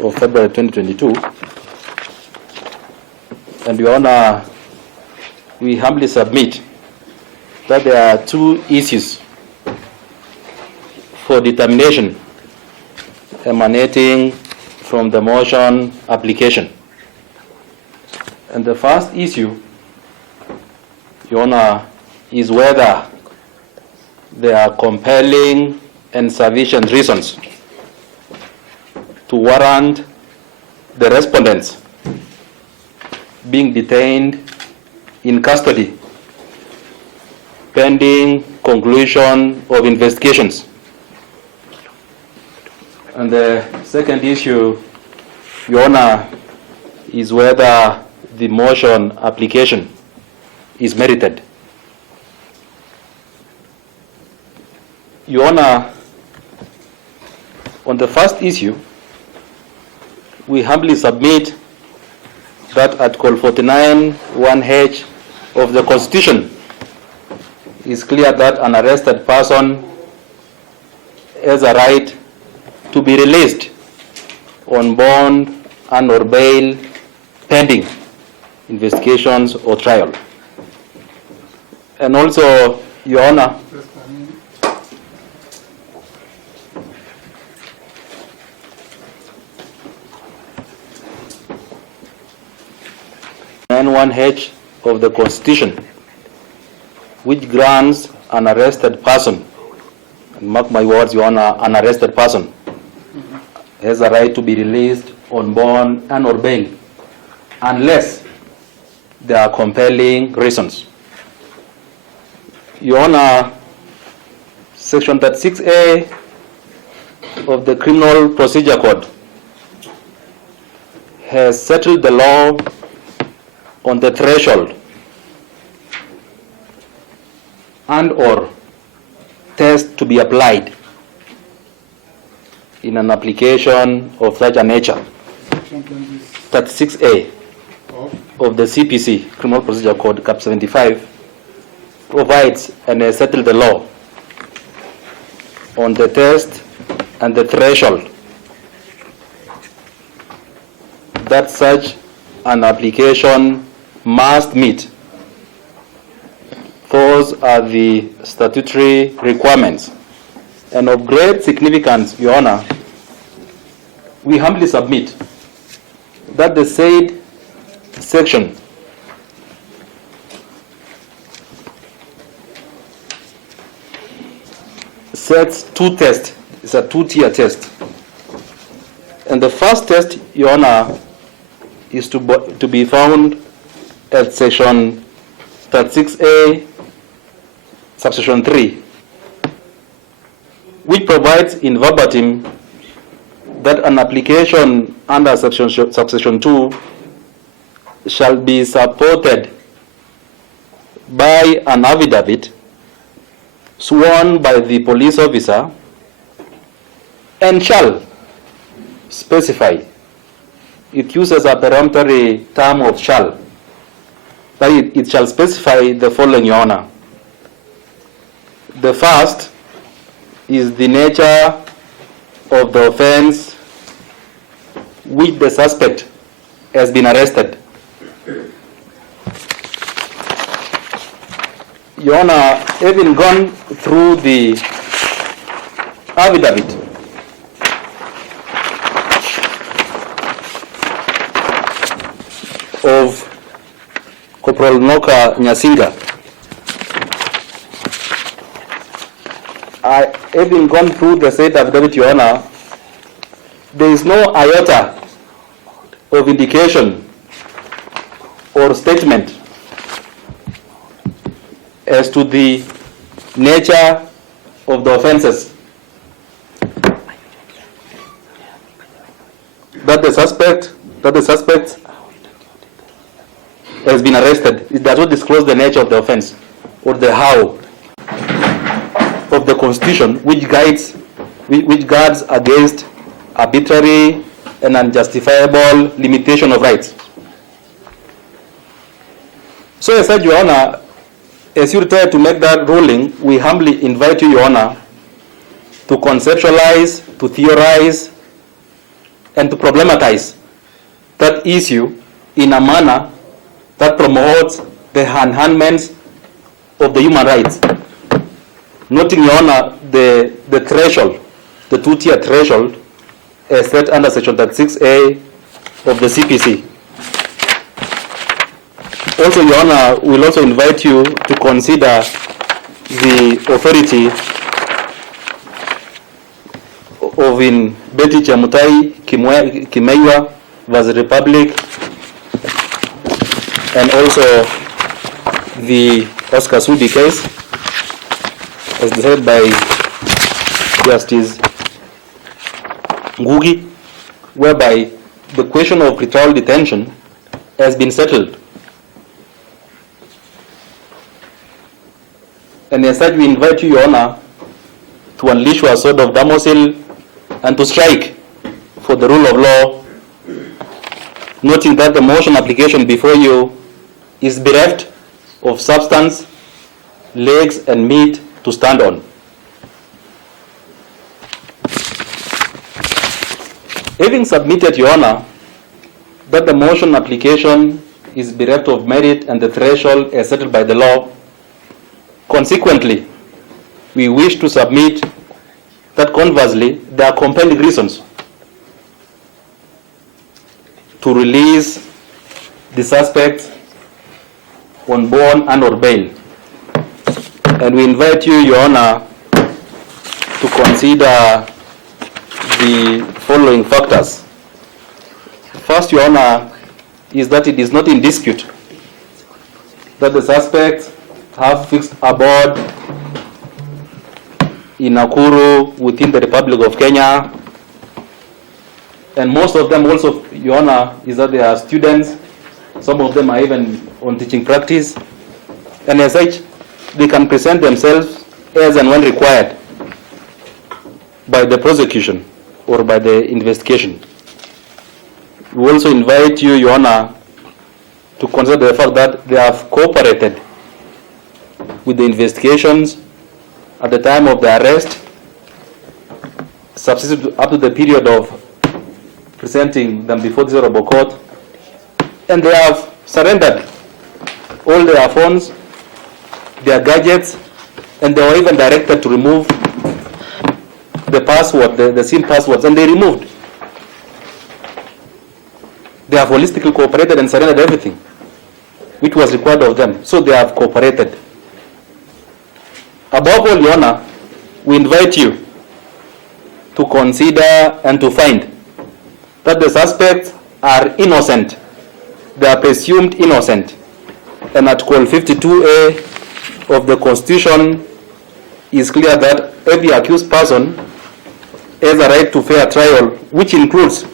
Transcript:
of February 2022. And Your Honor, we humbly submit that there are two issues for determination emanating from the motion application. And the first issue, Your Honor, is whether there are compelling and sufficient reasons to warrant the respondents being detained in custody pending conclusion of investigations. And the second issue, Your Honor, is whether the motion application is merited. Your Honor, on the first issue, we humbly submit that Article 49(1)(h) of the Constitution is clear that an arrested person has a right to be released on bond and or bail pending investigations or trial. And also, Your Honor, (1)(h) of the Constitution, which grants an arrested person, and mark my words, Your Honor, an arrested person has a right to be released on bond and or bail unless there are compelling reasons. Your Honor, Section 36A of the Criminal Procedure Code has settled the law on the threshold and or test to be applied in an application of such a nature. 36A of the CPC, Criminal Procedure Code, Cap 75, provides and has settled the law on the test and the threshold that such an application must meet. Those are the statutory requirements. And of great significance, Your Honor, we humbly submit that the said section sets two tests. It's a two-tier test. And the first test, Your Honor, is to be found at Section 36A, subsection 3, which provides in verbatim that an application under subsection 2 shall be supported by an affidavit sworn by the police officer and shall specify. It uses a peremptory term of shall. But it shall specify the following, Your Honor. The first is the nature of the offense which the suspect has been arrested. Your Honor, having gone through the affidavit, of Corporal Noka Nyasinga, having gone through the said affidavit, Your Honor, there is no iota of indication or statement as to the nature of the offenses that the suspect has been arrested. It does not disclose the nature of the offense or the how of the Constitution, which guards against arbitrary and unjustifiable limitation of rights. So, as said, Your Honor, as you try to make that ruling, we humbly invite you, Your Honor, to conceptualize, to theorize, and to problematize that issue in a manner that promotes the enhancement of the human rights. Noting, Your Honor, the threshold, the two-tier threshold set under Section 36A of the CPC. Also, Your Honor, we'll also invite you to consider the authority of in Betty Chemutai Kimeiwa vs. Republic, and also the Oscar Sudi case as decided by Justice Ngugi, whereby the question of pretrial detention has been settled. And as such, we invite you, Your Honor, to unleash your sword of Damocles and to strike for the rule of law, noting that the motion application before you is bereft of substance, legs, and meat to stand on. Having submitted, Your Honor, that the motion application is bereft of merit and the threshold as settled by the law, consequently, we wish to submit that conversely, there are compelling reasons to release the suspect on bond and or bail. And we invite you, Your Honor, to consider the following factors. First, Your Honor, is that it is not in dispute that the suspects have fixed abode in Uhuru within the Republic of Kenya, and most of them also, Your Honor, is that they are students. Some of them are even on teaching practice, and as such, they can present themselves as and when required by the prosecution or by the investigation. We also invite you, Your Honor, to consider the fact that they have cooperated with the investigations at the time of the arrest, subsisted up to the period of presenting them before the honorable court, and they have surrendered all their phones, their gadgets, and they were even directed to remove the password, the SIM passwords, and they removed. They have holistically cooperated and surrendered everything which was required of them. So they have cooperated. Above all, Your Honor, we invite you to consider and to find that the suspects are innocent. They are presumed innocent. And Article 52A of the Constitution is clear that every accused person has a right to fair trial, which includes